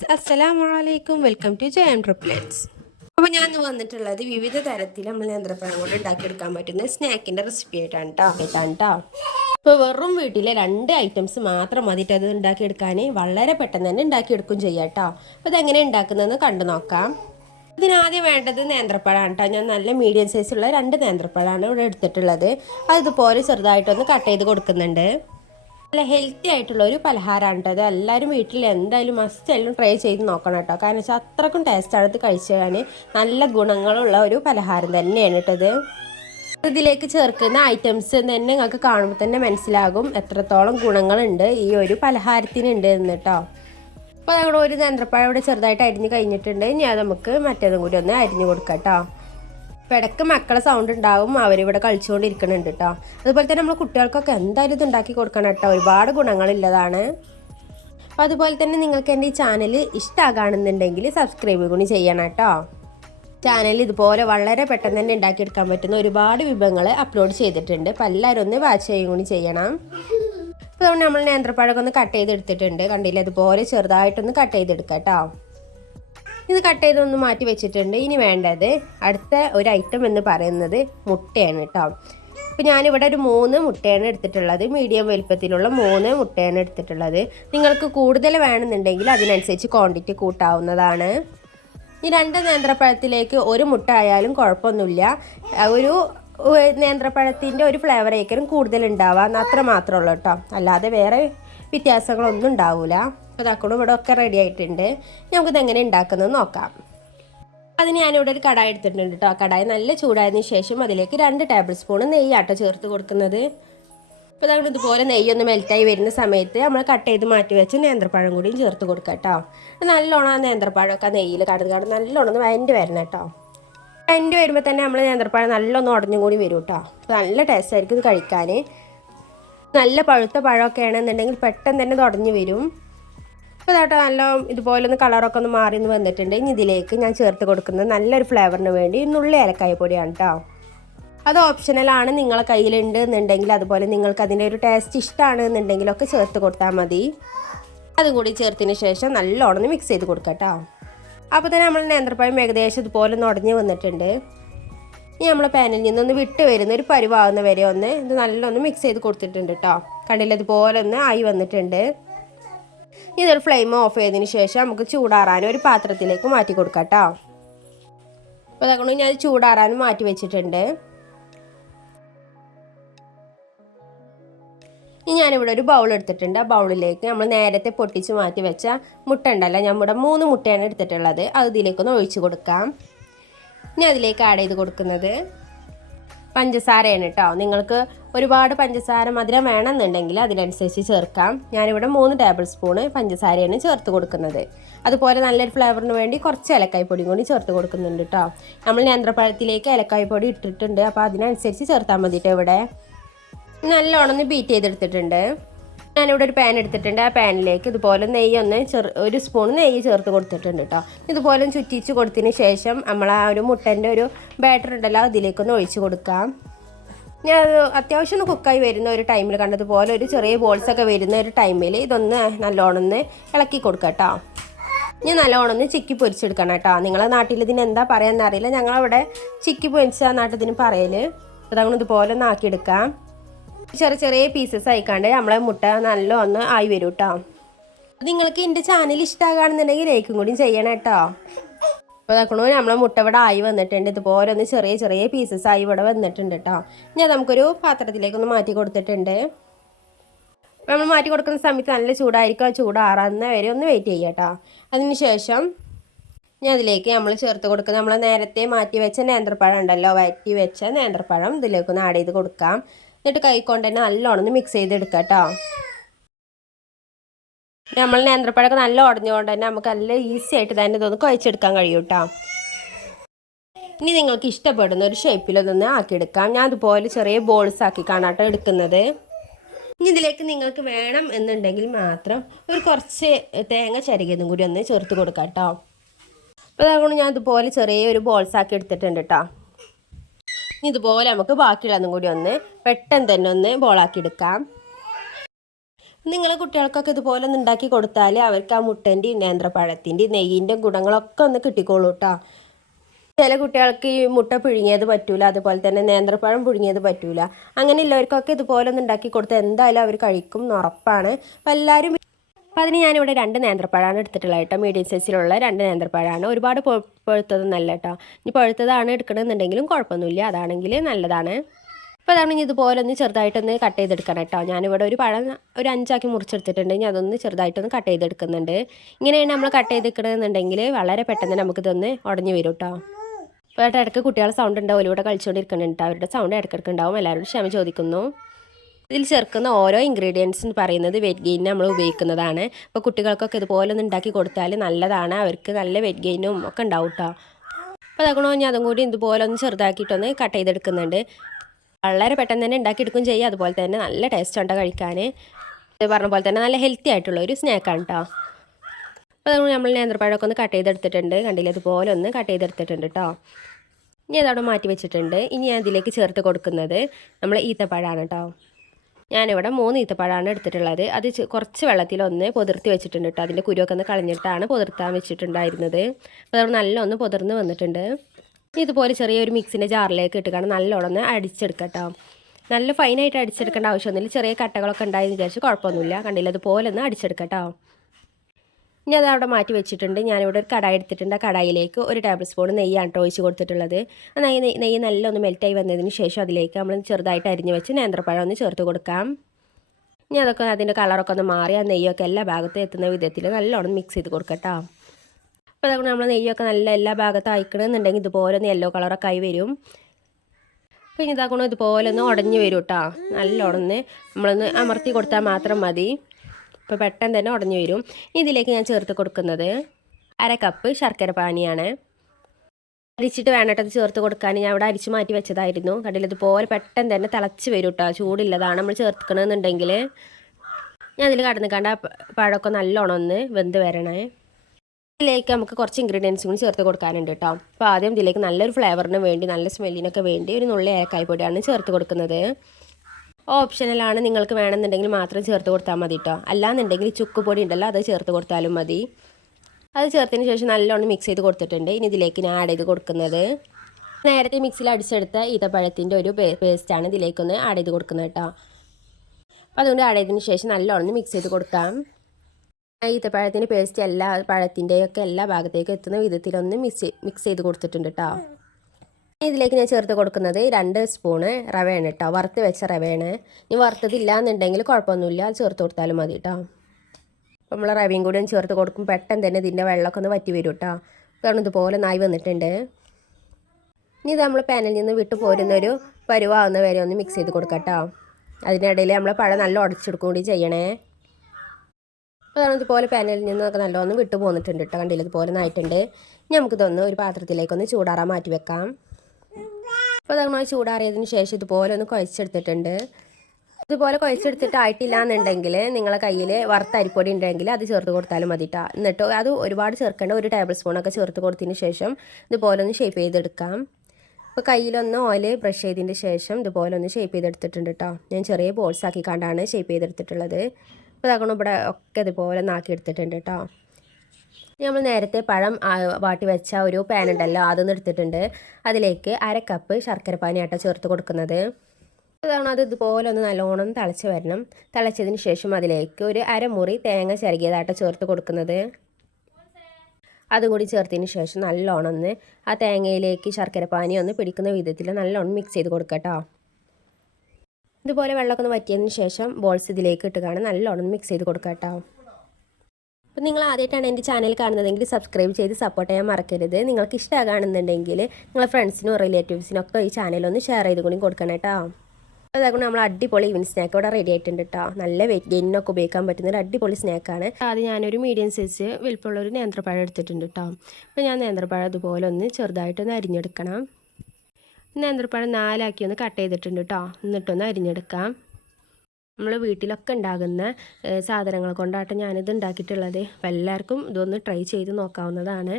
Guys, അസ്സലാമു അലൈക്കും. Welcome to ജയം ട്രിപ്ലെറ്റ്സ്. അപ്പോൾ ഞാൻ ഇന്ന് വന്നിട്ടുള്ളത് വിവിധ തരത്തിൽ നമ്മൾ നേന്ത്രപ്പഴം കൊണ്ട് ഉണ്ടാക്കിയെടുക്കാൻ പറ്റുന്ന സ്നാക്കിൻ്റെ റെസിപ്പി ആയിട്ടാണ് കേട്ടോ. ഇപ്പോൾ വെറും വീട്ടിലെ 2 ഐറ്റംസ് മാത്രം മതിയിട്ട് അത് ഉണ്ടാക്കിയെടുക്കാൻ വളരെ പെട്ടെന്ന് തന്നെ ഉണ്ടാക്കിയെടുക്കും ചെയ്യാം കേട്ടോ. അപ്പോൾ ഇതെങ്ങനെ ഉണ്ടാക്കുന്നതെന്ന് കണ്ടു നോക്കാം. ഇതിനാദ്യം വേണ്ടത് നേന്ത്രപ്പഴമാണ് കേട്ടോ. ഞാൻ നല്ല മീഡിയം സൈസുള്ള 2 നേന്ത്രപ്പഴമാണ് ഇവിടെ എടുത്തിട്ടുള്ളത്. അതുപോലെ ചെറുതായിട്ടൊന്ന് കട്ട് ചെയ്ത് കൊടുക്കുന്നുണ്ട്. നല്ല ഹെൽത്തി ആയിട്ടുള്ള ഒരു പലഹാരമാണ് കേട്ടോ. അത് എല്ലാവരും വീട്ടിൽ എന്തായാലും മസ്റ്റ് ട്രൈ ചെയ്ത് നോക്കണം കേട്ടോ. കാരണം വെച്ചാൽ അത്രക്കും ടേസ്റ്റാണ് ഇത് കഴിച്ചാൽ. നല്ല ഗുണങ്ങളുള്ള ഒരു പലഹാരം തന്നെയാണ് കേട്ടത്. ഇതിലേക്ക് ചേർക്കുന്ന ഐറ്റംസ് തന്നെ നിങ്ങൾക്ക് കാണുമ്പോൾ തന്നെ മനസ്സിലാകും എത്രത്തോളം ഗുണങ്ങളുണ്ട് ഈ ഒരു പലഹാരത്തിനുണ്ട് എന്ന് കേട്ടോ. അപ്പോൾ ഞങ്ങൾ ഒരു നേന്ത്രപ്പഴം ഇവിടെ ചെറുതായിട്ട് അരിഞ്ഞ് കഴിഞ്ഞിട്ടുണ്ട്. ഇനി അത് നമുക്ക് മറ്റേതും കൂടി ഒന്ന് അരിഞ്ഞ് കൊടുക്കാം കേട്ടോ. അപ്പോൾ ഇടയ്ക്ക് മക്കളെ സൗണ്ട് ഉണ്ടാവും, അവരിവിടെ കളിച്ചുകൊണ്ടിരിക്കുന്നുണ്ട് കേട്ടോ. അതുപോലെ തന്നെ നമ്മൾ കുട്ടികൾക്കൊക്കെ എന്തായാലും ഇത് ഉണ്ടാക്കി കൊടുക്കണം കേട്ടോ. ഒരുപാട് ഗുണങ്ങളുള്ളതാണ്. അപ്പോൾ അതുപോലെ തന്നെ നിങ്ങൾക്ക് എൻ്റെ ഈ ചാനൽ ഇഷ്ടമാകുകയാണെന്നുണ്ടെങ്കിൽ സബ്സ്ക്രൈബ് കൂടി ചെയ്യണം കേട്ടോ. ചാനൽ ഇതുപോലെ വളരെ പെട്ടെന്ന് തന്നെ ഉണ്ടാക്കിയെടുക്കാൻ പറ്റുന്ന ഒരുപാട് വിഭവങ്ങൾ അപ്ലോഡ് ചെയ്തിട്ടുണ്ട്. അപ്പോൾ എല്ലാവരും ഒന്ന് വാച്ച് ചെയ്യുകയും കൂടി ചെയ്യണം. അപ്പോൾ നമ്മൾ നേന്ത്രപ്പഴമൊക്കെ ഒന്ന് കട്ട് ചെയ്തെടുത്തിട്ടുണ്ട്. കണ്ടില്ല, അതുപോലെ ചെറുതായിട്ടൊന്ന് കട്ട് ചെയ്തെടുക്കാം കേട്ടോ. ഇത് കട്ട് ചെയ്തൊന്ന് മാറ്റി വെച്ചിട്ടുണ്ട്. ഇനി വേണ്ടത് അടുത്ത ഒരു ഐറ്റം എന്ന് പറയുന്നത് മുട്ടയാണ് കേട്ടോ. അപ്പോൾ ഞാനിവിടെ ഒരു 3 മുട്ടയാണ് എടുത്തിട്ടുള്ളത്. മീഡിയം വലുപ്പത്തിലുള്ള 3 മുട്ടയാണ് എടുത്തിട്ടുള്ളത്. നിങ്ങൾക്ക് കൂടുതൽ വേണമെന്നുണ്ടെങ്കിൽ അതിനനുസരിച്ച് ക്വാണ്ടിറ്റി കൂട്ടാവുന്നതാണ്. ഈ 2 നേന്ത്രപ്പഴത്തിലേക്ക് 1 മുട്ട ആയാലും കുഴപ്പമൊന്നുമില്ല. ഒരു നേന്ത്രപ്പഴത്തിൻ്റെ ഒരു ഫ്ലേവർ ആയിരിക്കും കൂടുതൽ ഉണ്ടാവുക, അത്ര മാത്രമേ ഉള്ളൂ കേട്ടോ. അല്ലാതെ വേറെ വ്യത്യാസങ്ങളൊന്നും ഉണ്ടാവില്ല. അപ്പോൾ ഇതാക്കണം, ഇവിടെ ഒക്കെ റെഡി ആയിട്ടുണ്ട്. നമുക്കിത് എങ്ങനെ ഉണ്ടാക്കുന്നത് നോക്കാം. അതിന് ഞാനിവിടെ ഒരു കടായി എടുത്തിട്ടുണ്ട് കേട്ടോ. കടായി നല്ല ചൂടായതിന് ശേഷം അതിലേക്ക് 2 ടേബിൾ സ്പൂൺ നെയ്യാട്ടോ ചേർത്ത് കൊടുക്കുന്നത്. അപ്പോൾ നമ്മൾ ഇതുപോലെ നെയ്യൊന്ന് മെൽറ്റായി വരുന്ന സമയത്ത് നമ്മൾ കട്ട് ചെയ്ത് മാറ്റി വെച്ച് നേന്ത്രപ്പഴം കൂടിയും ചേർത്ത് കൊടുക്കാം കേട്ടോ. നല്ലോണം ആ നേന്ത്രപ്പഴമൊക്കെ നെയ്യിൽ കടന്ന് നല്ലോണം ഒന്ന് വഴണ്ടി വരണം കേട്ടോ. വഴണ്ടി വരുമ്പോൾ തന്നെ നമ്മൾ നേന്ത്രപ്പഴം നല്ലോണം ഉടഞ്ഞും കൂടി വരും കേട്ടോ. അപ്പോൾ നല്ല ടേസ്റ്റ് ആയിരിക്കും ഇത് കഴിക്കാൻ. നല്ല പഴുത്ത പഴമൊക്കെ ആണെന്നുണ്ടെങ്കിൽ പെട്ടെന്ന് തന്നെ ഉടഞ്ഞു വരും. അപ്പോൾ ഇതാട്ടോ നല്ല ഇതുപോലെ ഒന്ന് കളറൊക്കെ ഒന്ന് മാറി വന്നിട്ടുണ്ട്. ഇനി ഇതിലേക്ക് ഞാൻ ചേർത്ത് കൊടുക്കുന്നത് നല്ലൊരു ഫ്ലേവറിന് വേണ്ടി നുള്ളി ഏലക്കായ പൊടിയാണ് കേട്ടോ. അത് ഓപ്ഷണലാണ്, നിങ്ങളെ കയ്യിലുണ്ട് എന്നുണ്ടെങ്കിൽ. അതുപോലെ നിങ്ങൾക്ക് അതിൻ്റെ ഒരു ടേസ്റ്റ് ഇഷ്ടമാണ് എന്നുണ്ടെങ്കിലൊക്കെ ചേർത്ത് കൊടുത്താൽ മതി. അതും കൂടി ചേർത്തതിന് ശേഷം നല്ലോണം മിക്സ് ചെയ്ത് കൊടുക്കാം കേട്ടോ. അപ്പോൾ തന്നെ നമ്മൾ നേന്ത്രപ്പഴം ഏകദേശം ഇതുപോലെ ഒന്ന് ഉടഞ്ഞ് വന്നിട്ടുണ്ട്. ഇനി നമ്മൾ പാനിൽ നിന്നൊന്ന് വിട്ട് വരുന്ന ഒരു പരുവാകുന്ന വരെ ഒന്ന് ഇത് നല്ലൊന്ന് മിക്സ് ചെയ്ത് കൊടുത്തിട്ടുണ്ട് കേട്ടോ. കണ്ടില്ല, ഇതുപോലെ ഒന്ന് ആയി വന്നിട്ടുണ്ട്. ഇതൊരു ഫ്ലെയിം ഓഫ് ചെയ്തതിന് ശേഷം നമുക്ക് ചൂടാറാനും ഒരു പാത്രത്തിലേക്ക് മാറ്റി കൊടുക്കാം കേട്ടോ. അപ്പോൾ അതുകൊണ്ട് ഞാൻ ചൂടാറാനും മാറ്റി വെച്ചിട്ടുണ്ട്. ഇനി ഞാനിവിടെ ഒരു ബൗൾ എടുത്തിട്ടുണ്ട്. ആ ബൗളിലേക്ക് നമ്മൾ നേരത്തെ പൊട്ടിച്ച് മാറ്റി വെച്ച മുട്ട ഉണ്ടല്ലോ, നമ്മുടെ 3 മുട്ടയാണ് എടുത്തിട്ടുള്ളത്. അത് ഇതിലേക്കൊന്ന് ഒഴിച്ച് കൊടുക്കാം. ഇനി അതിലേക്ക് ആഡ് ചെയ്ത് കൊടുക്കുന്നത് പഞ്ചസാരയാണ് കേട്ടോ. നിങ്ങൾക്ക് ഒരുപാട് പഞ്ചസാര മധുരം വേണമെന്നുണ്ടെങ്കിൽ അതിനനുസരിച്ച് ചേർക്കാം. ഞാനിവിടെ 3 ടേബിൾ സ്പൂണ് പഞ്ചസാരയാണ് ചേർത്ത് കൊടുക്കുന്നത്. അതുപോലെ നല്ലൊരു ഫ്ലേവറിന് വേണ്ടി കുറച്ച് ഏലക്കായ്പ്പൊടിയും കൂടി ചേർത്ത് കൊടുക്കുന്നുണ്ട് കേട്ടോ. നമ്മൾ നേന്ത്രപ്പഴത്തിലേക്ക് ഏലക്കായ്പ്പൊടി ഇട്ടിട്ടുണ്ട്. അപ്പോൾ അതിനനുസരിച്ച് ചേർത്താൽ മതിട്ടോ. ഇവിടെ നല്ലോണം ഒന്ന് ബീറ്റ് ചെയ്തെടുത്തിട്ടുണ്ട്. ഞാനിവിടെ ഒരു പാൻ എടുത്തിട്ടുണ്ട്. ആ പാനിലേക്ക് ഇതുപോലെ നെയ്യൊന്ന് ഒരു സ്പൂൺ നെയ്യ് ചേർത്ത് കൊടുത്തിട്ടുണ്ട് കേട്ടോ. ഇതുപോലെ ചുറ്റിച്ച് കൊടുത്തതിന് ശേഷം നമ്മൾ ആ ഒരു മുട്ടൻ്റെ ഒരു ബാറ്റർ ഉണ്ടല്ലോ അതിലേക്കൊന്ന് ഒഴിച്ച് കൊടുക്കാം. ഞാൻ അത്യാവശ്യം ഒന്ന് കുക്കായി വരുന്ന ഒരു ടൈമിൽ കണ്ടതുപോലെ ഒരു ചെറിയ ബോൾസൊക്കെ വരുന്ന ഒരു ടൈമിൽ ഇതൊന്ന് നല്ലോണം ഒന്ന് ഇളക്കി കൊടുക്കാം കേട്ടോ. ഞാൻ നല്ലോണം ഒന്ന് ചിക്കി പൊരിച്ചെടുക്കണം കേട്ടോ. നിങ്ങളെ നാട്ടിൽ ഇതിന് എന്താ പറയാമെന്ന് അറിയില്ല. ഞങ്ങളവിടെ ചിക്കി പൊരിച്ച നാട്ടിൽ പറയൽ. അതങ്ങനെ ഇതുപോലെ ഒന്ന് ആക്കിയെടുക്കാം. ചെറിയ പീസസ് ആയിക്കാണ്ട് നമ്മളെ മുട്ട നല്ല ഒന്ന് ആയി വരും കേട്ടോ. നിങ്ങൾക്ക് എൻ്റെ ചാനൽ ഇഷ്ടമാകുകയാണെന്നുണ്ടെങ്കിൽ ലൈക്കും കൂടി ചെയ്യണം കേട്ടോ. അപ്പോൾ നോക്കണോ, നമ്മളെ മുട്ട ഇവിടെ ആയി വന്നിട്ടുണ്ട്. ഇതുപോലെ ഒന്ന് ചെറിയ പീസസ് ആയി ഇവിടെ വന്നിട്ടുണ്ട് കേട്ടോ. ഞാൻ നമുക്കൊരു പാത്രത്തിലേക്കൊന്ന് മാറ്റി കൊടുത്തിട്ടുണ്ട്. അപ്പോൾ നമ്മൾ മാറ്റി കൊടുക്കുന്ന സമയത്ത് നല്ല ചൂടായിരിക്കും. ചൂടാറാവുന്ന വരെ ഒന്ന് വെയിറ്റ് ചെയ്യാം കേട്ടോ. അതിന് ശേഷം ഞാൻ അതിലേക്ക് നമ്മൾ ചേർത്ത് കൊടുക്കുന്ന നമ്മൾ നേരത്തെ മാറ്റി വെച്ച നേന്ത്രപ്പഴം ഉണ്ടല്ലോ, വഴറ്റി വെച്ച നേന്ത്രപ്പഴം ഇതിലേക്കൊന്ന് ആഡ് ചെയ്ത് കൊടുക്കാം. എന്നിട്ട് കൈക്കൊണ്ട് തന്നെ നല്ലോണം ഒന്ന് മിക്സ് ചെയ്തെടുക്കാം കേട്ടോ. നമ്മൾ നേന്ത്രപ്പഴമൊക്കെ നല്ല ഉടഞ്ഞുകൊണ്ട് തന്നെ നമുക്ക് നല്ല ഈസി ആയിട്ട് തന്നെ ഇതൊന്ന് കുഴച്ചെടുക്കാൻ കഴിയും കേട്ടോ. ഇനി നിങ്ങൾക്ക് ഇഷ്ടപ്പെടുന്ന ഒരു ഷേപ്പിലൊന്ന് ആക്കിയെടുക്കാം. ഞാൻ അതുപോലെ ചെറിയ ബോൾസ് ആക്കി കാണാട്ടോ എടുക്കുന്നത്. ഇനി ഇതിലേക്ക് നിങ്ങൾക്ക് വേണം എന്നുണ്ടെങ്കിൽ മാത്രം ഒരു കുറച്ച് തേങ്ങ ചിരകിയതും കൂടി ഒന്ന് ചേർത്ത് കൊടുക്കാം കേട്ടോ. അപ്പോൾ അതുകൊണ്ട് ഞാൻ ഇതുപോലെ ചെറിയൊരു ബോൾസ് ആക്കി എടുത്തിട്ടുണ്ട് കേട്ടോ. ഇതുപോലെ നമുക്ക് ബാക്കിയുള്ളതും കൂടി ഒന്ന് പെട്ടെന്ന് തന്നെ ഒന്ന് ബോളാക്കി എടുക്കാം. നിങ്ങളെ കുട്ടികൾക്കൊക്കെ ഇതുപോലെ ഒന്ന് ഉണ്ടാക്കി കൊടുത്താൽ അവർക്ക് ആ മുട്ടൻ്റെയും നേന്ത്രപ്പഴത്തിൻ്റെയും നെയ്യിൻ്റെയും ഗുണങ്ങളൊക്കെ ഒന്ന് കിട്ടിക്കോളൂ കേട്ടോ. ചില കുട്ടികൾക്ക് ഈ മുട്ട പുഴുങ്ങിയത് പറ്റൂല, അതുപോലെ തന്നെ നേന്ത്രപ്പഴം പുഴുങ്ങിയത് പറ്റൂല. അങ്ങനെയുള്ളവർക്കൊക്കെ ഇതുപോലെ ഒന്ന് ഉണ്ടാക്കി കൊടുത്താൽ എന്തായാലും അവർ കഴിക്കും എന്ന് ഉറപ്പാണ്. അപ്പോൾ എല്ലാവരും അപ്പോൾ അതിന് ഞാനിവിടെ 2 നേന്ത്രപ്പഴമാണ് എടുത്തിട്ടുള്ളത് കേട്ടോ. മീഡിയം സൈസിലുള്ള 2 നേന്ത്രപ്പഴമാണ്. ഒരുപാട് പഴുത്തതൊന്നല്ല കേട്ടോ. ഇനി പഴുത്തതാണ് എടുക്കണമെന്നുണ്ടെങ്കിലും കുഴപ്പമൊന്നുമില്ല, അതാണെങ്കിൽ നല്ലതാണ്. അപ്പോൾ അതാണ് ഇനി ഇതുപോലെ ഒന്ന് ചെറുതായിട്ടൊന്ന് കട്ട് ചെയ്തെടുക്കണം കേട്ടോ. ഞാനിവിടെ ഒരു പഴം ഒരു 5 ആക്കി മുറിച്ചെടുത്തിട്ടുണ്ട്. ഇനി അതൊന്ന് ചെറുതായിട്ടൊന്ന് കട്ട് ചെയ്തെടുക്കുന്നുണ്ട്. ഇങ്ങനെയാണ് നമ്മൾ കട്ട് ചെയ്തെടുക്കണമെന്നുണ്ടെങ്കിൽ വളരെ പെട്ടെന്ന് നമുക്കിതൊന്ന് ഉടഞ്ഞു വരും കേട്ടോ. അപ്പോൾ ഇടയ്ക്ക് കുട്ടികളുടെ സൗണ്ട് ഉണ്ടാവും, ഇവിടെ കളിച്ചുകൊണ്ടിരിക്കുന്നുണ്ട്. അവരുടെ സൗണ്ട് ഇടയ്ക്കിടയ്ക്ക് ഉണ്ടാവും. എല്ലാവരും ക്ഷമ ചോദിക്കുന്നു. ഇതിൽ ചേർക്കുന്ന ഓരോ ഇൻഗ്രീഡിയൻസ് എന്ന് പറയുന്നത് വെയിറ്റ് ഗെയിനിന് നമ്മൾ ഉപയോഗിക്കുന്നതാണ്. അപ്പോൾ കുട്ടികൾക്കൊക്കെ ഇതുപോലെ ഒന്ന് ഉണ്ടാക്കി കൊടുത്താൽ നല്ലതാണ്, അവർക്ക് നല്ല വെയിറ്റ് ഗെയിനും ഒക്കെ ഉണ്ടാവും കേട്ടോ. അപ്പോൾ അതാകണോ ഞാൻ അതും കൂടി ഇതുപോലെ ഒന്ന് ചെറുതാക്കിയിട്ടൊന്ന് കട്ട് ചെയ്തെടുക്കുന്നുണ്ട്. വളരെ പെട്ടെന്ന് തന്നെ ഉണ്ടാക്കിയെടുക്കുകയും ചെയ്യുക, അതുപോലെ തന്നെ നല്ല ടേസ്റ്റ് ഉണ്ട് കഴിക്കാൻ. ഇത് പറഞ്ഞ പോലെ തന്നെ നല്ല ഹെൽത്തി ആയിട്ടുള്ള ഒരു സ്നാക്കാണ് കേട്ടോ. അപ്പോൾ അതുകൊണ്ട് നമ്മൾ നേന്ത്രപ്പഴമൊക്കെ ഒന്ന് കട്ട് ചെയ്തെടുത്തിട്ടുണ്ട്. കണ്ടില്ലേ, ഇതുപോലെ ഒന്ന് കട്ട് ചെയ്തെടുത്തിട്ടുണ്ട് കേട്ടോ. ഇനി അതവിടെ മാറ്റി വെച്ചിട്ടുണ്ട്. ഇനി ഞാൻ ഇതിലേക്ക് ചേർത്ത് കൊടുക്കുന്നത് നമ്മൾ ഈത്തപ്പഴമാണ് കേട്ടോ. ഞാനിവിടെ 3 ഈത്തപ്പഴമാണ് എടുത്തിട്ടുള്ളത്. അത് കുറച്ച് വെള്ളത്തിലൊന്ന് പൊതിർത്തി വെച്ചിട്ടുണ്ട് കേട്ടോ. അതിൻ്റെ കുരുവൊക്കെ ഒന്ന് കളഞ്ഞിട്ടാണ് പൊതിർത്താൻ വെച്ചിട്ടുണ്ടായിരുന്നത്. അപ്പോൾ അത് നല്ലോണം പൊതിർന്ന് വന്നിട്ടുണ്ട്. ഇതുപോലെ ചെറിയൊരു മിക്സിൻ്റെ ജാറിലേക്ക് ഇട്ടുകൊണ്ട് നല്ലോണം ഒന്ന് അടിച്ചെടുക്കാം കേട്ടോ. നല്ല ഫൈനായിട്ട് അടിച്ചെടുക്കേണ്ട ആവശ്യമൊന്നുമില്ല. ചെറിയ കട്ടകളൊക്കെ ഉണ്ടായെന്ന് വിചാരിച്ച് കുഴപ്പമൊന്നുമില്ല. കണ്ടില്ല, അതുപോലെ ഒന്ന് അടിച്ചെടുക്കാം കേട്ടോ. ഇനി അതവിടെ മാറ്റി വെച്ചിട്ടുണ്ട്. ഞാനിവിടെ ഒരു കടായി എടുത്തിട്ടുണ്ട്. ആ കടായിലേക്ക് 1 ടേബിൾ സ്പൂൺ നെയ്യാണ് ഒഴിച്ച് കൊടുത്തിട്ടുള്ളത്. ആ നെയ്യ് നല്ല ഒന്ന് മെൽറ്റായി വന്നതിന് ശേഷം അതിലേക്ക് നമ്മൾ ചെറുതായിട്ട് അരിഞ്ഞ് വെച്ച് നേന്ത്രപ്പഴം ഒന്ന് ചേർത്ത് കൊടുക്കാം. ഇനി അതൊക്കെ അതിൻ്റെ കളറൊക്കെ ഒന്ന് മാറി ആ നെയ്യൊക്കെ എല്ലാ ഭാഗത്തും എത്തുന്ന വിധത്തിൽ നല്ലോണം മിക്സ് ചെയ്ത് കൊടുക്കട്ടോ. അപ്പോൾ അതുകൊണ്ട് നമ്മൾ നെയ്യൊക്കെ നല്ല എല്ലാ ഭാഗത്തും അയക്കണമെന്നുണ്ടെങ്കിൽ ഇതുപോലെ ഒന്ന് യെല്ലോ കളറൊക്കെ ആയി വരും. അപ്പോൾ ഇനി ഇതാക്കണം ഇതുപോലെ ഒന്ന് ഉടഞ്ഞ് വരും കേട്ടോ. നല്ലോണം നമ്മളൊന്ന് അമർത്തി കൊടുത്താൽ മാത്രം മതി. അപ്പോൾ പെട്ടെന്ന് തന്നെ ഉടഞ്ഞു വരും. ഇതിലേക്ക് ഞാൻ ചേർത്ത് കൊടുക്കുന്നത് 1/2 കപ്പ് ശർക്കര പാനിയാണ്. അരിച്ചിട്ട് വേണ്ടിട്ട് അത് ചേർത്ത് കൊടുക്കാൻ ഞാൻ ഇവിടെ അരിച്ച് മാറ്റി വെച്ചതായിരുന്നു. കണ്ടില്ല, ഇതുപോലെ പെട്ടെന്ന് തന്നെ തിളച്ച് വരും കേട്ടോ. ചൂടില്ലതാണ് നമ്മൾ ചേർക്കണമെന്നുണ്ടെങ്കിൽ. ഞാൻ അതിൽ കടന്നിക്കാണ്ട് പഴമൊക്കെ നല്ലോണം ഒന്ന് വെന്ത് വരണേ. ഇതിലേക്ക് നമുക്ക് കുറച്ച് ഇൻഗ്രീഡിയൻസ് കൂടി ചേർത്ത് കൊടുക്കാനുണ്ട് കേട്ടോ. അപ്പോൾ ആദ്യം ഇതിലേക്ക് നല്ലൊരു ഫ്ലേവറിന് വേണ്ടി, നല്ല സ്മെല്ലിനൊക്കെ വേണ്ടി ഒരു നുള്ളി ഏലക്കായ പൊടിയാണ് ചേർത്ത് കൊടുക്കുന്നത്. ഓപ്ഷനലാണ്, നിങ്ങൾക്ക് വേണമെന്നുണ്ടെങ്കിൽ മാത്രം ചേർത്ത് കൊടുത്താൽ മതി കേട്ടോ. അല്ലാന്നുണ്ടെങ്കിൽ ചുക്ക് പൊടി ഉണ്ടല്ലോ, അത് ചേർത്ത് കൊടുത്താലും മതി. അത് ചേർത്തതിന് ശേഷം നല്ലോണം മിക്സ് ചെയ്ത് കൊടുത്തിട്ടുണ്ട്. ഇനി ഇതിലേക്ക് ഞാൻ ആഡ് ചെയ്ത് കൊടുക്കുന്നത് നേരത്തെ മിക്സിയിൽ അടിച്ചെടുത്ത ഈത്തപ്പഴത്തിൻ്റെ ഒരു പേസ്റ്റാണ് ഇതിലേക്കൊന്ന് ആഡ് ചെയ്ത് കൊടുക്കുന്നത് കേട്ടോ. അപ്പോൾ അതുകൊണ്ട് ആഡ് ചെയ്തതിന് ശേഷം നല്ലോണം മിക്സ് ചെയ്ത് കൊടുക്കാം. ഈത്തപ്പഴത്തിൻ്റെ പേസ്റ്റ് എല്ലാ പഴത്തിൻ്റെയൊക്കെ എല്ലാ ഭാഗത്തേക്കും എത്തുന്ന വിധത്തിലൊന്ന് മിക്സ് ചെയ്ത് കൊടുത്തിട്ടുണ്ട് കേട്ടോ. ഇതിലേക്ക് ഞാൻ ചേർത്ത് കൊടുക്കുന്നത് 2 സ്പൂണ് റവയാണ് കേട്ടോ. വറുത്ത് വെച്ച റവയാണ്. ഇനി വറുത്തതില്ല എന്നുണ്ടെങ്കിൽ കുഴപ്പമൊന്നുമില്ല, ചേർത്ത് കൊടുത്താലും മതി കേട്ടോ. അപ്പോൾ നമ്മൾ റവയും കൂടി ചേർത്ത് കൊടുക്കും പെട്ടെന്ന് തന്നെ ഇതിൻ്റെ വെള്ളമൊക്കെ ഒന്ന് വറ്റി വരും കേട്ടോ. കാരണം ഇതുപോലെ നായി വന്നിട്ടുണ്ട്. ഇനി ഇത് നമ്മൾ പാനിൽ നിന്ന് വിട്ട് പോരുന്നൊരു പരുവാകുന്ന വരെ ഒന്ന് മിക്സ് ചെയ്ത് കൊടുക്കാം കേട്ടോ. അതിനിടയിൽ നമ്മൾ പഴം നല്ല ഉടച്ചെടുക്കും കൂടി ചെയ്യണേ. അപ്പോൾ അതാണ് ഇതുപോലെ പാനിൽ നിന്നൊക്കെ നല്ലോണം വിട്ട് പോന്നിട്ടുണ്ട് കേട്ടോ. കണ്ടില്ല, ഇതുപോലെ ആയിട്ടുണ്ട്. ഇനി നമുക്കിതൊന്ന് ഒരു പാത്രത്തിലേക്കൊന്ന് ചൂടാറാൻ മാറ്റി വെക്കാം. അപ്പോൾ നമ്മൾ ചൂടാറിയതിന് ശേഷം ഇതുപോലെ ഒന്ന് കുഴച്ചെടുത്തിട്ടുണ്ട്. ഇതുപോലെ കുഴച്ചെടുത്തിട്ട് ആയിട്ടില്ല എന്നുണ്ടെങ്കിൽ നിങ്ങളെ കയ്യിൽ വറുത്ത അരിപ്പൊടി ഉണ്ടെങ്കിൽ അത് ചേർത്ത് കൊടുത്താലും മതി കേട്ടോ. എന്നിട്ട് അത് ഒരുപാട് ചേർക്കേണ്ട, 1 ടേബിൾ സ്പൂണൊക്കെ ചേർത്ത് കൊടുത്തതിന് ശേഷം ഇതുപോലെ ഒന്ന് ഷേപ്പ് ചെയ്തെടുക്കാം. അപ്പോൾ കയ്യിലൊന്ന് ഓയിൽ ബ്രഷ് ചെയ്തതിന് ശേഷം ഇതുപോലെ ഒന്ന് ഷേപ്പ് ചെയ്തെടുത്തിട്ടുണ്ട് കേട്ടോ. ഞാൻ ചെറിയ ബോൾസ് ആക്കിക്കാണ്ടാണ് ഷേപ്പ് ചെയ്തെടുത്തിട്ടുള്ളത്. അപ്പോൾ അതാക്കണം ഇവിടെ ഒക്കെ ഇതുപോലെ നാക്കിയെടുത്തിട്ടുണ്ട് കേട്ടോ. നമ്മൾ നേരത്തെ പഴം വാട്ടി വെച്ച ഒരു പാൻ ഉണ്ടല്ലോ, അതൊന്ന് എടുത്തിട്ടുണ്ട്. അതിലേക്ക് 1/2 കപ്പ് ശർക്കര പാനിയാട്ടോ ചേർത്ത് കൊടുക്കുന്നത്. അതാണ് അത് ഇതുപോലെ ഒന്ന് നല്ലോണം തിളച്ച് വരണം. തിളച്ചതിന് ശേഷം അതിലേക്ക് ഒരു 1/2 മുറി തേങ്ങ ചിരകിയതായിട്ട് ചേർത്ത് കൊടുക്കുന്നത്. അതും കൂടി ചേർത്തതിന് ശേഷം നല്ലോണം ഒന്ന് ആ തേങ്ങയിലേക്ക് ശർക്കര പാനി ഒന്ന് പിടിക്കുന്ന വിധത്തിൽ നല്ലോണം മിക്സ് ചെയ്ത് കൊടുക്കട്ടോ. ഇതുപോലെ വെള്ളമൊക്കെ ഒന്ന് വറ്റിയതിന് ശേഷം ബോൾസ് ഇതിലേക്ക് ഇട്ടുകാണ് നല്ലോണം മിക്സ് ചെയ്ത് കൊടുക്കട്ടോ. അപ്പോൾ നിങ്ങൾ ആദ്യമായിട്ടാണ് എൻ്റെ ചാനൽ കാണുന്നതെങ്കിൽ സബ്സ്ക്രൈബ് ചെയ്ത് സപ്പോർട്ട് ചെയ്യാൻ മറക്കരുത്. നിങ്ങൾക്ക് ഇഷ്ടമാകുകയാണെന്നുണ്ടെങ്കിൽ നിങ്ങളെ ഫ്രണ്ട്സിനും റിലേറ്റീവ്സിനും ഒക്കെ ഈ ചാനലൊന്ന് ഷെയർ ചെയ്ത് കൂടി കൊടുക്കണം കേട്ടോ. അതുകൊണ്ട് നമ്മൾ അടിപൊളി ഈവനിങ് സ്നാക്ക് ഇവിടെ റെഡി ആയിട്ടുണ്ട് കേട്ടോ. നല്ല വെയിറ്റ് ഗെയിനൊക്കെ ഉപയോഗിക്കാൻ പറ്റുന്ന ഒരു അടിപൊളി സ്നാക്കാണ്. അത് ഞാനൊരു മീഡിയം സൈസ് വലിപ്പമുള്ളൊരു നേന്ത്രപ്പഴം എടുത്തിട്ടുണ്ട് കേട്ടോ. അപ്പോൾ ഞാൻ നേന്ത്രപ്പഴം അതുപോലെ ഒന്ന് ചെറുതായിട്ടൊന്ന് അരിഞ്ഞെടുക്കണം. നേന്ത്രപ്പഴം 4 ആക്കി ഒന്ന് കട്ട് ചെയ്തിട്ടുണ്ട് കേട്ടോ. എന്നിട്ടൊന്ന് അരിഞ്ഞെടുക്കാം. നമ്മൾ വീട്ടിലൊക്കെ ഉണ്ടാകുന്ന സാധനങ്ങൾ കൊണ്ടായിട്ട് ഞാനിത് ഉണ്ടാക്കിയിട്ടുള്ളത്. അപ്പോൾ എല്ലാവർക്കും ഇതൊന്ന് ട്രൈ ചെയ്ത് നോക്കാവുന്നതാണ്.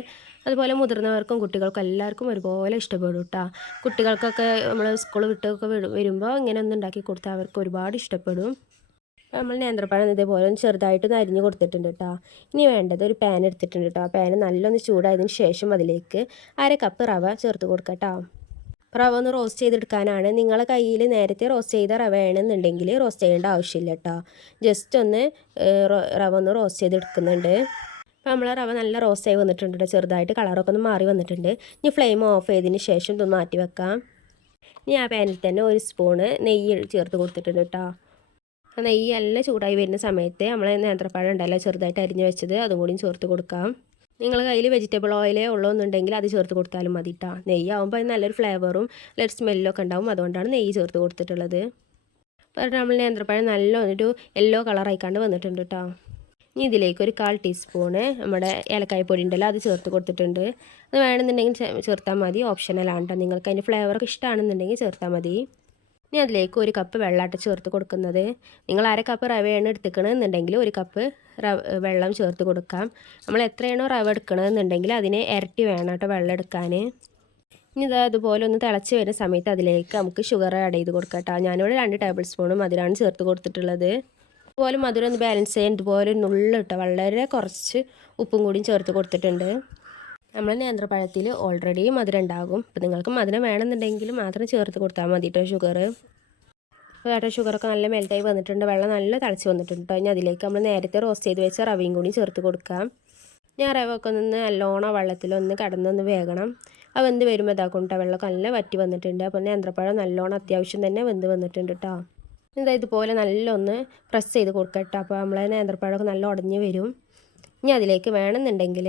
അതുപോലെ മുതിർന്നവർക്കും കുട്ടികൾക്കും എല്ലാവർക്കും ഒരുപോലെ ഇഷ്ടപ്പെടും കേട്ടോ. കുട്ടികൾക്കൊക്കെ നമ്മൾ സ്കൂൾ വിട്ടൊക്കെ വരുമ്പോൾ ഇങ്ങനെ ഒന്ന് ഉണ്ടാക്കി കൊടുത്താൽ അവർക്ക് ഒരുപാട് ഇഷ്ടപ്പെടും. നമ്മൾ നേന്ത്രപ്പഴം ഇതേപോലെ ഒന്ന് ചെറുതായിട്ടൊന്ന് അരിഞ്ഞ് കൊടുത്തിട്ടുണ്ട് കേട്ടോ. ഇനി വേണ്ടത് ഒരു പാൻ എടുത്തിട്ടുണ്ട് കേട്ടോ. ആ പാൻ നല്ലൊന്ന് ചൂടായതിന് ശേഷം അതിലേക്ക് 1/2 കപ്പ് റവ ചേർത്ത് കൊടുക്കാം കേട്ടോ. റവ ഒന്ന് റോസ്റ്റ് ചെയ്തെടുക്കാനാണ്. നിങ്ങളെ കയ്യിൽ നേരത്തെ റോസ്റ്റ് ചെയ്ത റവ ആണെന്നുണ്ടെങ്കിൽ റോസ്റ്റ് ചെയ്യേണ്ട ആവശ്യമില്ല കേട്ടോ. ജസ്റ്റ് ഒന്ന് റവ ഒന്ന് റോസ്റ്റ് ചെയ്തെടുക്കുന്നുണ്ട്. അപ്പോൾ നമ്മൾ റവ നല്ല റോസ്റ്റായി വന്നിട്ടുണ്ട് കേട്ടോ. ചെറുതായിട്ട് കളറൊക്കെ ഒന്ന് മാറി വന്നിട്ടുണ്ട്. ഇനി ഫ്ലെയിം ഓഫ് ചെയ്തതിന് ശേഷം ഇതൊന്ന് മാറ്റി വെക്കാം. ഇനി ആ പാനിൽ തന്നെ 1 സ്പൂണ് നെയ്യ് ചേർത്ത് കൊടുത്തിട്ടുണ്ട് കേട്ടോ. ആ നെയ്യ് നല്ല ചൂടായി വരുന്ന സമയത്ത് നമ്മൾ നേന്ത്രപ്പഴം ഉണ്ടല്ലോ ചെറുതായിട്ട് അരിഞ്ഞ് വെച്ചത് അതും കൂടി ചേർത്ത് കൊടുക്കാം. നിങ്ങളുടെ കയ്യിൽ വെജിറ്റബിൾ ഓയിലേ ഉള്ളൂന്നുണ്ടെങ്കിൽ അത് ചേർത്ത് കൊടുത്താലും മതി കേട്ടോ. നെയ്യാവുമ്പോൾ അത് നല്ലൊരു ഫ്ലേവറും നല്ലൊരു സ്മെല്ലൊക്കെ ഉണ്ടാവും. അതുകൊണ്ടാണ് നെയ്യ് ചേർത്ത് കൊടുത്തിട്ടുള്ളത്. അപ്പോൾ നമ്മൾ നേന്ത്രപ്പഴം നല്ലൊരു യെല്ലോ കളറായിക്കാണ്ട് വന്നിട്ടുണ്ട് കേട്ടോ. ഇനി ഇതിലേക്ക് ഒരു 1/4 ടീസ്പൂണ് നമ്മുടെ ഏലക്കായപ്പൊടി ഉണ്ടല്ലോ അത് ചേർത്ത് കൊടുത്തിട്ടുണ്ട്. അത് വേണമെന്നുണ്ടെങ്കിൽ ചേർത്താൽ മതി, ഓപ്ഷണലാണ് കേട്ടോ. നിങ്ങൾക്ക് അതിൻ്റെ ഫ്ലേവറൊക്കെ ഇഷ്ടമാണെന്നുണ്ടെങ്കിൽ ചേർത്താൽ മതി. ഇനി അതിലേക്ക് 1 കപ്പ് വെള്ളമായിട്ട് ചേർത്ത് കൊടുക്കുന്നത്. നിങ്ങൾ 1/2 കപ്പ് റവയാണ് എടുത്തിക്കണമെന്നുണ്ടെങ്കിൽ 1 കപ്പ് വെള്ളം ചേർത്ത് കൊടുക്കാം. നമ്മൾ എത്രയാണോ റവ എടുക്കണമെന്നുണ്ടെങ്കിൽ അതിന് ഇരട്ടി വേണം കേട്ടോ വെള്ളം എടുക്കാൻ. ഇനി അതുപോലെ ഒന്ന് തിളച്ച് വരുന്ന സമയത്ത് അതിലേക്ക് നമുക്ക് ഷുഗർ ആഡ് ചെയ്ത് കൊടുക്കാം കേട്ടോ. ഞാനിവിടെ 2 ടേബിൾ സ്പൂൺ മധുരമാണ് ചേർത്ത് കൊടുത്തിട്ടുള്ളത്. അതുപോലെ മധുരം ഒന്ന് ബാലൻസ് ചെയ്യാൻ ഇതുപോലെ നുള്ളിട്ട് വളരെ കുറച്ച് ഉപ്പും കൂടിയും ചേർത്ത് കൊടുത്തിട്ടുണ്ട്. നമ്മൾ നേന്ത്രപ്പഴത്തിൽ ഓൾറെഡി മധുരം ഉണ്ടാകും. അപ്പോൾ നിങ്ങൾക്ക് മധുരം വേണമെന്നുണ്ടെങ്കിൽ മാത്രം ചേർത്ത് കൊടുത്താൽ മതി കേട്ടോ ഷുഗർ. അപ്പോൾ ഷുഗറൊക്കെ നല്ല മെൽറ്റായി വന്നിട്ടുണ്ട്. വെള്ളം നല്ല തിളച്ച് വന്നിട്ടുണ്ട് കേട്ടോ. ഇനി അതിലേക്ക് നമ്മൾ നേരത്തെ റോസ്റ്റ് ചെയ്ത് വെച്ച റവയും കൂടി ചേർത്ത് കൊടുക്കാം. ഞാൻ റവയൊക്കെ ഒന്ന് നല്ലോണം വെള്ളത്തിലൊന്ന് കടന്നൊന്ന് വേകണം. അത് വെന്ത് വരുമ്പോൾ ഇതാക്കും വെള്ളമൊക്കെ നല്ല വറ്റി വന്നിട്ടുണ്ട്. അപ്പോൾ നേന്ത്രപ്പഴം നല്ലോണം അത്യാവശ്യം തന്നെ വെന്ത് വന്നിട്ടുണ്ട് കേട്ടോ. ഇതുപോലെ നല്ലൊന്ന് പ്രസ് ചെയ്ത് കൊടുക്കാം കേട്ടോ. അപ്പോൾ നമ്മളെ നേന്ത്രപ്പഴമൊക്കെ നല്ല ഉടഞ്ഞ് വരും. ഇനി അതിലേക്ക് വേണമെന്നുണ്ടെങ്കിൽ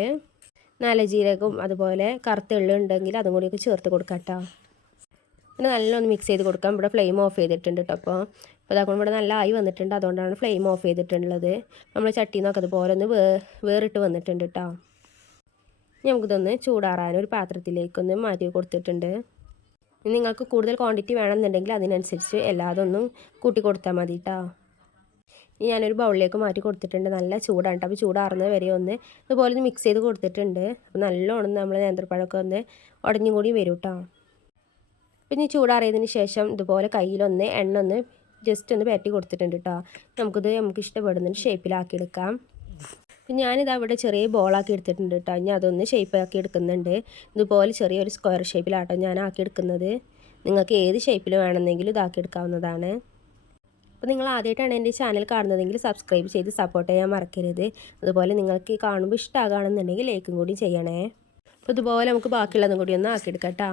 4 ജീരകവും അതുപോലെ കറുത്ത എള്ള് ഉണ്ടെങ്കിൽ അതും കൂടിയൊക്കെ ചേർത്ത് കൊടുക്കാം കേട്ടോ. പിന്നെ നല്ലൊന്ന് മിക്സ് ചെയ്ത് കൊടുക്കാം. ഇവിടെ ഫ്ലെയിം ഓഫ് ചെയ്തിട്ടുണ്ട് കേട്ടോ. അപ്പോൾ അതാകുമ്പോൾ ഇവിടെ നല്ല ആയി വന്നിട്ടുണ്ട്. അതുകൊണ്ടാണ് ഫ്ലെയിം ഓഫ് ചെയ്തിട്ടുള്ളത്. നമ്മൾ ചട്ടിയിൽ നിന്നൊക്കെ അതുപോലെ ഒന്ന് വേറിട്ട് വന്നിട്ടുണ്ട് കേട്ടോ. നമുക്കിതൊന്ന് ചൂടാറാൻ ഒരു പാത്രത്തിലേക്കൊന്ന് മാറ്റി കൊടുത്തിട്ടുണ്ട്. നിങ്ങൾക്ക് കൂടുതൽ ക്വാണ്ടിറ്റി വേണമെന്നുണ്ടെങ്കിൽ അതിനനുസരിച്ച് എല്ലാതൊന്നും കൂട്ടി കൊടുത്താൽ മതി കേട്ടോ. ഇനി ഞാനൊരു ബൗളിലേക്ക് മാറ്റി കൊടുത്തിട്ടുണ്ട്. നല്ല ചൂടാണ് കേട്ടോ. അപ്പോൾ ചൂടാറുന്നത് വരെ ഒന്ന് ഇതുപോലെ ഒന്ന് മിക്സ് ചെയ്ത് കൊടുത്തിട്ടുണ്ട്. അപ്പോൾ നല്ലോണം നമ്മൾ നേന്ത്രപ്പഴമൊക്കെ ഒന്ന് ഉടഞ്ഞും കൂടി വരും കേട്ടോ. പിന്നെ ചൂടാറിയതിന് ശേഷം ഇതുപോലെ കയ്യിലൊന്ന് എണ്ണ ഒന്ന് ജസ്റ്റ് ഒന്ന് പരട്ടി കൊടുത്തിട്ടുണ്ട് കേട്ടോ. നമുക്ക് ഇഷ്ടപ്പെടുന്ന ഷേപ്പിലാക്കിയെടുക്കാം. അപ്പം ഞാനിത് അവിടെ ചെറിയ ബോളാക്കി എടുത്തിട്ടുണ്ട് കേട്ടോ. ഇനി അതൊന്ന് ഷേപ്പാക്കി എടുക്കുന്നുണ്ട്. ഇതുപോലെ ചെറിയൊരു സ്ക്വയർ ഷേപ്പിലാട്ടോ ഞാൻ ആക്കിയെടുക്കുന്നത്. നിങ്ങൾക്ക് ഏത് ഷേപ്പിൽ വേണമെന്നെങ്കിലും ഇതാക്കി എടുക്കാവുന്നതാണ്. അപ്പോൾ നിങ്ങൾ ആദ്യമായിട്ടാണ് എൻ്റെ ചാനൽ കാണുന്നതെങ്കിൽ സബ്സ്ക്രൈബ് ചെയ്ത് സപ്പോർട്ട് ചെയ്യാൻ മറക്കരുത്. അതുപോലെ നിങ്ങൾക്ക് കാണുമ്പോൾ ഇഷ്ടമാകുകയാണെന്നുണ്ടെങ്കിൽ ലൈക്കും കൂടി ചെയ്യണേ. അപ്പോൾ ഇതുപോലെ നമുക്ക് ബാക്കിയുള്ളതും കൂടി ഒന്ന് ആക്കിയെടുക്കാം കേട്ടോ.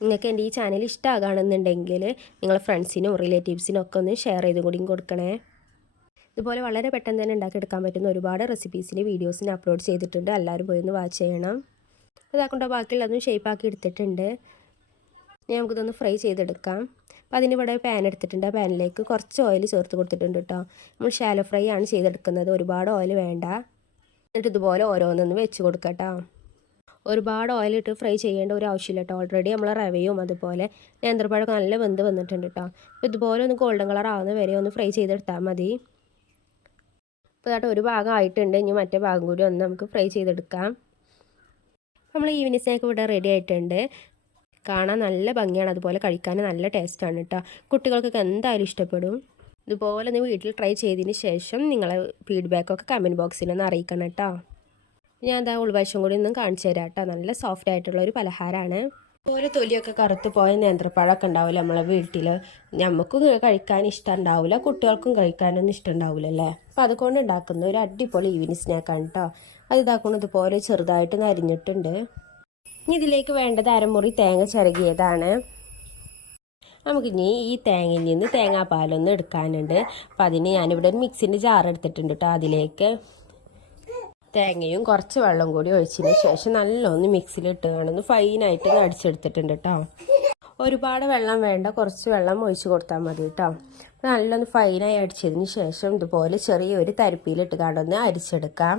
നിങ്ങൾക്ക് എൻ്റെ ഈ ചാനൽ ഇഷ്ടമാകുകയാണെന്നുണ്ടെങ്കിൽ നിങ്ങളെ ഫ്രണ്ട്സിനും റിലേറ്റീവ്സിനും ഒക്കെ ഒന്ന് ഷെയർ ചെയ്തും കൂടിയും കൊടുക്കണേ. ഇതുപോലെ വളരെ പെട്ടെന്ന് തന്നെ ഉണ്ടാക്കിയെടുക്കാൻ പറ്റുന്ന ഒരുപാട് റെസിപ്പീസിൻ്റെ വീഡിയോസിന് അപ്ലോഡ് ചെയ്തിട്ടുണ്ട്. എല്ലാവരും പോയി ഒന്ന് വാച്ച് ചെയ്യണം. അതാക്കൊണ്ടോ ബാക്കിയുള്ളതും ഷേപ്പാക്കി എടുത്തിട്ടുണ്ട്. ഇനി നമുക്കിതൊന്ന് ഫ്രൈ ചെയ്തെടുക്കാം. അപ്പോൾ അതിനിവിടെ പാൻ എടുത്തിട്ടുണ്ട്. ആ പാനിലേക്ക് കുറച്ച് ഓയിൽ ചേർത്ത് കൊടുത്തിട്ടുണ്ട് കേട്ടോ. നമ്മൾ ഷാലോ ഫ്രൈ ആണ് ചെയ്തെടുക്കുന്നത്. ഒരുപാട് ഓയിൽ വേണ്ട. എന്നിട്ട് ഇതുപോലെ ഓരോന്നൊന്ന് വെച്ച് കൊടുക്കാം കേട്ടോ. ഒരുപാട് ഓയിലിട്ട് ഫ്രൈ ചെയ്യേണ്ട ഒരു ആവശ്യമില്ല കേട്ടോ. ഓൾറെഡി നമ്മൾ റവയും അതുപോലെ നേന്ത്രപ്പഴമൊക്കെ നല്ല വെന്ത് വന്നിട്ടുണ്ട് കേട്ടോ. അപ്പോൾ ഇതുപോലെ ഒന്ന് ഗോൾഡൻ കളർ ആവുന്ന വരെ ഒന്ന് ഫ്രൈ ചെയ്തെടുത്താൽ മതി. അപ്പോൾ അതായിട്ട് ഒരു ഭാഗം ആയിട്ടുണ്ട്. ഇനി മറ്റേ ഭാഗം കൂടി ഒന്ന് നമുക്ക് ഫ്രൈ ചെയ്തെടുക്കാം. നമ്മൾ ഈവനിങ് സ്നാക്ക് ഇവിടെ റെഡി ആയിട്ടുണ്ട്. കാണാൻ നല്ല ഭംഗിയാണ്, അതുപോലെ കഴിക്കാൻ നല്ല ടേസ്റ്റാണ് കേട്ടോ. കുട്ടികൾക്കൊക്കെ എന്തായാലും ഇഷ്ടപ്പെടും. ഇതുപോലെ ഒന്ന് വീട്ടിൽ ട്രൈ ചെയ്തതിന് ശേഷം നിങ്ങളെ ഫീഡ്ബാക്കൊക്കെ കമൻറ്റ് ബോക്സിൽ ഒന്ന് അറിയിക്കണം കേട്ടോ. ഞാൻ എന്താ ഉൾവശം കൂടി ഒന്നും കാണിച്ചു തരാം കേട്ടോ. നല്ല സോഫ്റ്റ് ആയിട്ടുള്ള ഒരു പലഹാരമാണ്. ഓരോ തൊലിയൊക്കെ കറുത്ത് പോയ നേന്ത്രപ്പഴമൊക്കെ ഉണ്ടാവില്ല നമ്മളെ വീട്ടിൽ. നമുക്കും കഴിക്കാൻ ഇഷ്ടം ഉണ്ടാവില്ല, കുട്ടികൾക്കും കഴിക്കാനൊന്നും ഇഷ്ടം ഉണ്ടാവില്ല അല്ലേ. അപ്പോൾ അതുകൊണ്ട് ഉണ്ടാക്കുന്ന ഒരു അടിപൊളി ഈവനിങ് സ്നാക്കാണ് കേട്ടോ. അത് ഇതാക്കുന്നത് ഇതുപോലെ ചെറുതായിട്ട് അരിഞ്ഞിട്ടുണ്ട്. ഇനി ഇതിലേക്ക് വേണ്ടത് അരമുറി തേങ്ങ ചിരകിയതാണ്. നമുക്കിനി ഈ തേങ്ങയിൽ നിന്ന് തേങ്ങാപ്പാലൊന്നും എടുക്കാനുണ്ട്. അപ്പം അതിന് ഞാനിവിടെ ഒരു മിക്സിൻ്റെ ജാർ എടുത്തിട്ടുണ്ട് കേട്ടോ. അതിലേക്ക് തേങ്ങയും കുറച്ച് വെള്ളം കൂടി ഒഴിച്ചതിന് ശേഷം നല്ലൊന്ന് മിക്സിയിലിട്ട് കാണുന്നു ഫൈനായിട്ട് അടിച്ചെടുത്തിട്ടുണ്ട് കേട്ടോ. ഒരുപാട് വെള്ളം വേണ്ട, കുറച്ച് വെള്ളം ഒഴിച്ച് കൊടുത്താൽ മതി കേട്ടോ. അപ്പോൾ നല്ലൊന്ന് ഫൈനായി അടിച്ചതിന് ശേഷം ഇതുപോലെ ചെറിയൊരു തരിപ്പിയിലിട്ട് കാണുന്ന അരിച്ചെടുക്കാം.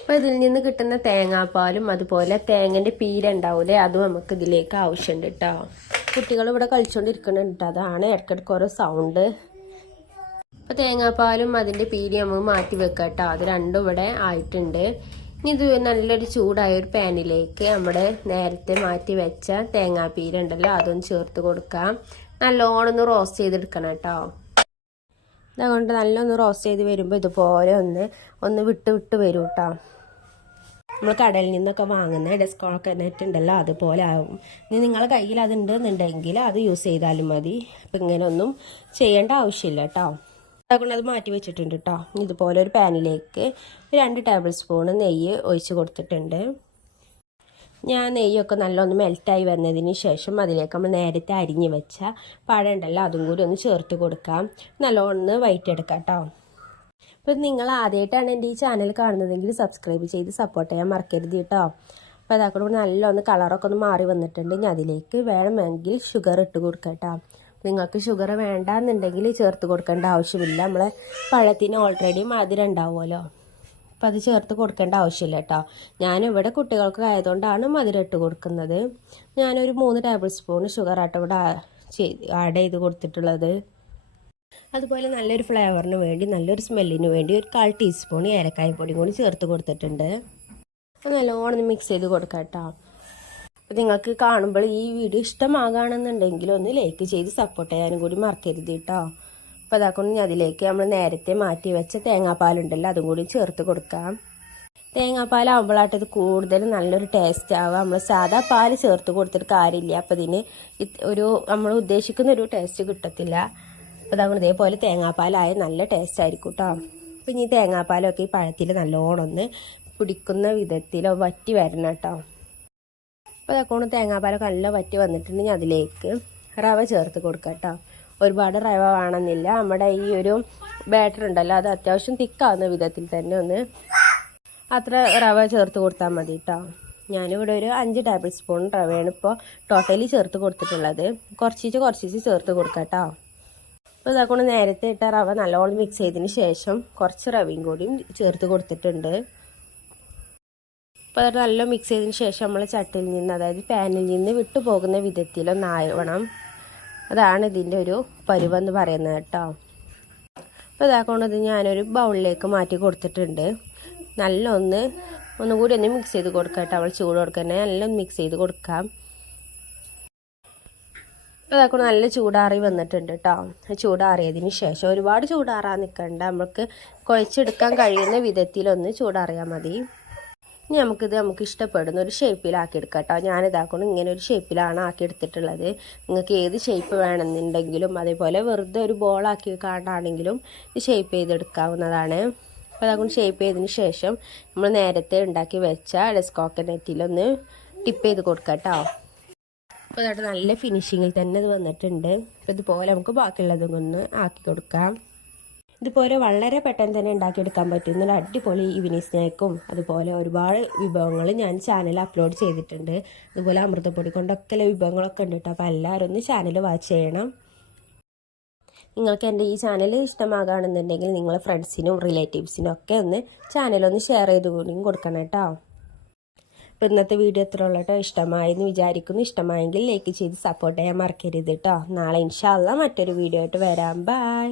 അപ്പോൾ ഇതിൽ നിന്ന് കിട്ടുന്ന തേങ്ങാപ്പാലും അതുപോലെ തേങ്ങൻ്റെ പീലുണ്ടാവില്ലേ അതും നമുക്ക് ഇതിലേക്ക് ആവശ്യമുണ്ട് കേട്ടോ. കുട്ടികൾ ഇവിടെ കളിച്ചുകൊണ്ടിരിക്കുന്നുണ്ട് കേട്ടോ. അതാണ് ഇടയ്ക്കിടയ്ക്ക് ഓരോ സൗണ്ട്. അപ്പോൾ തേങ്ങാപ്പാലും അതിൻ്റെ പീലി നമുക്ക് മാറ്റി വെക്കാം കേട്ടോ. അത് രണ്ടും ഇവിടെ ആയിട്ടുണ്ട്. ഇനി ഇത് നല്ലൊരു ചൂടായ ഒരു പാനിലേക്ക് നമ്മുടെ നേരത്തെ മാറ്റി വെച്ച തേങ്ങാപ്പീലുണ്ടല്ലോ അതൊന്ന് ചേർത്ത് കൊടുക്കാം. നല്ലോണം ഒന്ന് റോസ്റ്റ് ചെയ്തെടുക്കണം കേട്ടോ. അതുകൊണ്ട് നല്ലൊന്ന് റോസ്റ്റ് ചെയ്ത് വരുമ്പോൾ ഇതുപോലെ ഒന്ന് വിട്ട് വിട്ട് വരും കേട്ടോ. നമ്മൾ കടയിൽ നിന്നൊക്കെ വാങ്ങുന്ന ഡെസ്കോക്കനറ്റ് ഉണ്ടല്ലോ അതുപോലെ ആകും. ഇനി നിങ്ങളുടെ കയ്യിൽ അതുണ്ടെന്നുണ്ടെങ്കിൽ അത് യൂസ് ചെയ്താലും മതി. അപ്പം ഇങ്ങനെ ഒന്നും ചെയ്യേണ്ട ആവശ്യമില്ല കേട്ടോ. അതുകൊണ്ട് അത് മാറ്റി വെച്ചിട്ടുണ്ട് കേട്ടോ. ഇതുപോലെ ഒരു പാനിലേക്ക് 2 ടേബിൾ സ്പൂൺ നെയ്യ് ഒഴിച്ച് കൊടുത്തിട്ടുണ്ട്. ഞാൻ നെയ്യൊക്കെ നല്ലൊന്ന് മെൽറ്റായി വന്നതിന് ശേഷം അതിലേക്ക് നമ്മൾ നേരത്തെ അരിഞ്ഞ് വെച്ച പഴം ഉണ്ടല്ലോ അതും കൂടി ഒന്ന് ചേർത്ത് കൊടുക്കാം. നല്ലോണം വഴറ്റിയെടുക്കാം കേട്ടോ. അപ്പോൾ നിങ്ങൾ ആദ്യമായിട്ടാണ് എൻ്റെ ഈ ചാനൽ കാണുന്നതെങ്കിൽ സബ്സ്ക്രൈബ് ചെയ്ത് സപ്പോർട്ട് ചെയ്യാൻ മറക്കരുത് കേട്ടോ. അപ്പോൾ അതാക്കൂടെ നല്ലൊന്ന് കളറൊക്കെ ഒന്ന് മാറി വന്നിട്ടുണ്ട്. ഇനി അതിലേക്ക് വേണമെങ്കിൽ ഷുഗർ ഇട്ട് കൊടുക്കാം കേട്ടോ. നിങ്ങൾക്ക് ഷുഗർ വേണ്ടാന്നുണ്ടെങ്കിൽ ചേർത്ത് കൊടുക്കേണ്ട ആവശ്യമില്ല. നമ്മളെ പഴത്തിന് ഓൾറെഡി മധുരം ഉണ്ടാവുമല്ലോ, അപ്പോൾ അത് ചേർത്ത് കൊടുക്കേണ്ട ആവശ്യമില്ല കേട്ടോ. ഞാനിവിടെ കുട്ടികൾക്ക് ആയതുകൊണ്ടാണ് മധുരം ഇട്ട് കൊടുക്കുന്നത്. ഞാനൊരു 3 ടേബിൾ സ്പൂൺ ഷുഗർ ആട്ടോ ഇവിടെ ആഡ് ചെയ്ത് കൊടുത്തിട്ടുള്ളത്. അതുപോലെ നല്ലൊരു ഫ്ലേവറിന് വേണ്ടി നല്ലൊരു സ്മെല്ലിന് വേണ്ടി ഒരു 1/4 ടീസ്പൂൺ ഏലക്കായ പൊടിയും കൂടി ചേർത്ത് കൊടുത്തിട്ടുണ്ട്. നല്ലോണം മിക്സ് ചെയ്ത് കൊടുക്കാം കേട്ടോ. അപ്പോൾ നിങ്ങൾക്ക് കാണുമ്പോൾ ഈ വീഡിയോ ഇഷ്ടമാകുകയാണെന്നുണ്ടെങ്കിൽ ഒന്ന് ലൈക്ക് ചെയ്ത് സപ്പോർട്ട് ചെയ്യാനും കൂടി മറക്കരുത് കേട്ടോ. അപ്പോൾ അതാക്കൊണ്ട് അതിലേക്ക് നമ്മൾ നേരത്തെ മാറ്റി വെച്ച തേങ്ങാപ്പാലുണ്ടല്ലോ അതും കൂടി ചേർത്ത് കൊടുക്കാം. തേങ്ങാപ്പാലാകുമ്പോഴായിട്ട് ഇത് കൂടുതൽ നല്ലൊരു ടേസ്റ്റ് ആവുക. നമ്മൾ സാധാ പാൽ ചേർത്ത് കൊടുത്തിട്ട് കാര്യമില്ല. അപ്പോൾ ഇതിന് നമ്മൾ ഉദ്ദേശിക്കുന്ന ഒരു ടേസ്റ്റ് കിട്ടത്തില്ല. അപ്പോൾ അതുകൊണ്ട് ഇതേപോലെ തേങ്ങാപ്പാലായ നല്ല ടേസ്റ്റ് ആയിരിക്കും കേട്ടോ. അപ്പോൾ ഇനി തേങ്ങാപ്പാലൊക്കെ ഈ പഴത്തിൽ നല്ലോണം ഒന്ന് പിടിക്കുന്ന വിധത്തിൽ വറ്റി വരണം കേട്ടോ. അപ്പോൾ അതൊക്കെ തേങ്ങാപ്പാലൊക്കെ നല്ല വറ്റി വന്നിട്ടുണ്ടെങ്കിൽ അതിലേക്ക് റവ ചേർത്ത് കൊടുക്കാം കേട്ടോ. ഒരുപാട് റവ വേണമെന്നില്ല. നമ്മുടെ ഈ ഒരു ബാറ്റർ ഉണ്ടല്ലോ അത് അത്യാവശ്യം തിക്കാവുന്ന വിധത്തിൽ തന്നെ ഒന്ന് അത്ര റവ ചേർത്ത് കൊടുത്താൽ മതി കേട്ടോ. ഞാനിവിടെ ഒരു 5 ടേബിൾ സ്പൂൺ റവയാണ് ഇപ്പോൾ ടോട്ടലി ചേർത്ത് കൊടുത്തിട്ടുള്ളത്. കുറച്ച് ചേർത്ത് കൊടുക്കാം കേട്ടോ. അപ്പോൾ ഇതാക്കൊണ്ട് നേരത്തെ ഇട്ട റവ നല്ലോണം മിക്സ് ചെയ്തതിന് ശേഷം കുറച്ച് റവയും കൂടിയും ചേർത്ത് കൊടുത്തിട്ടുണ്ട്. അപ്പോൾ അത് നല്ല മിക്സ് ചെയ്തതിന് ശേഷം നമ്മൾ ചട്ടിയിൽ നിന്ന് അതായത് പാനിൽ നിന്ന് വിട്ടു പോകുന്ന വിധത്തിലൊന്നാവണം. അതാണ് ഇതിൻ്റെ ഒരു പരുവെന്ന് പറയുന്നത് കേട്ടോ. അപ്പോൾ ഇതാക്കുന്നത് ഞാനൊരു ബൗളിലേക്ക് മാറ്റി കൊടുത്തിട്ടുണ്ട്. ഒന്നുകൂടി ഒന്ന് മിക്സ് ചെയ്ത് കൊടുക്കാം കേട്ടോ. അവൾ ചൂട് കൊടുക്കാൻ നല്ല മിക്സ് ചെയ്ത് കൊടുക്കാം. അപ്പോൾ അതൊക്കെ നല്ല ചൂടാറി വന്നിട്ടുണ്ട് കേട്ടോ. ചൂടാറിയതിന് ശേഷം ഒരുപാട് ചൂടാറാൻ നിൽക്കണ്ട, നമുക്ക് കുഴച്ചെടുക്കാൻ കഴിയുന്ന വിധത്തിലൊന്ന് ചൂടാറിയാൽ മതി. ഇനി നമുക്ക് ഇഷ്ടപ്പെടുന്ന ഒരു ഷേപ്പിലാക്കിയെടുക്കാം കേട്ടോ. ഞാനിതാക്കണം ഇങ്ങനെ ഒരു ഷേപ്പിലാണ് ആക്കിയെടുത്തിട്ടുള്ളത്. നിങ്ങൾക്ക് ഏത് ഷേപ്പ് വേണമെന്നുണ്ടെങ്കിലും അതേപോലെ വെറുതെ ഒരു ബോളാക്കി കാണാണെങ്കിലും ഷേപ്പ് ചെയ്തെടുക്കാവുന്നതാണ്. അപ്പോൾ അതാകൊണ്ട് ഷേപ്പ് ചെയ്തതിന് ശേഷം നമ്മൾ നേരത്തെ ഉണ്ടാക്കി വെച്ച ഡെസ്കോക്കനറ്റിലൊന്ന് ടിപ്പ് ചെയ്ത് കൊടുക്കാം കേട്ടോ. അപ്പോൾ അതായിട്ട് നല്ല ഫിനിഷിങ്ങിൽ തന്നെ ഇത് വന്നിട്ടുണ്ട്. അപ്പോൾ ഇതുപോലെ നമുക്ക് ബാക്കിയുള്ളതും ഒന്ന് ആക്കി കൊടുക്കാം. ഇതുപോലെ വളരെ പെട്ടെന്ന് തന്നെ ഉണ്ടാക്കിയെടുക്കാൻ പറ്റുന്ന ഒരു അടിപൊളി ഈവനിങ് സ്നാക്കും അതുപോലെ ഒരുപാട് വിഭവങ്ങൾ ഞാൻ ചാനൽ അപ്ലോഡ് ചെയ്തിട്ടുണ്ട്. അതുപോലെ അമൃതപ്പൊടി കൊണ്ടൊക്കെ വിഭവങ്ങളൊക്കെ ഉണ്ട് കേട്ടോ. അപ്പോൾ എല്ലാവരും ഒന്ന് ചാനൽ വാച്ച് ചെയ്യണം. നിങ്ങൾക്ക് എൻ്റെ ഈ ചാനൽ ഇഷ്ടമാകുകയാണെന്നുണ്ടെങ്കിൽ നിങ്ങളെ ഫ്രണ്ട്സിനും റിലേറ്റീവ്സിനും ഒക്കെ ഒന്ന് ചാനലൊന്ന് ഷെയർ ചെയ്ത് കൂടിയും കൊടുക്കണം കേട്ടോ. അപ്പോൾ ഇന്നത്തെ വീഡിയോ എത്ര ഉള്ള കേട്ടോ. ഇഷ്ടമായെന്ന് വിചാരിക്കുന്നു. ഇഷ്ടമായെങ്കിൽ ലൈക്ക് ചെയ്ത് സപ്പോർട്ട് ചെയ്യാൻ മറക്കരുത് കേട്ടോ. നാളെ ഇൻഷാ അല്ലാഹ് മറ്റൊരു വീഡിയോ ആയിട്ട് വരാം. ബൈ.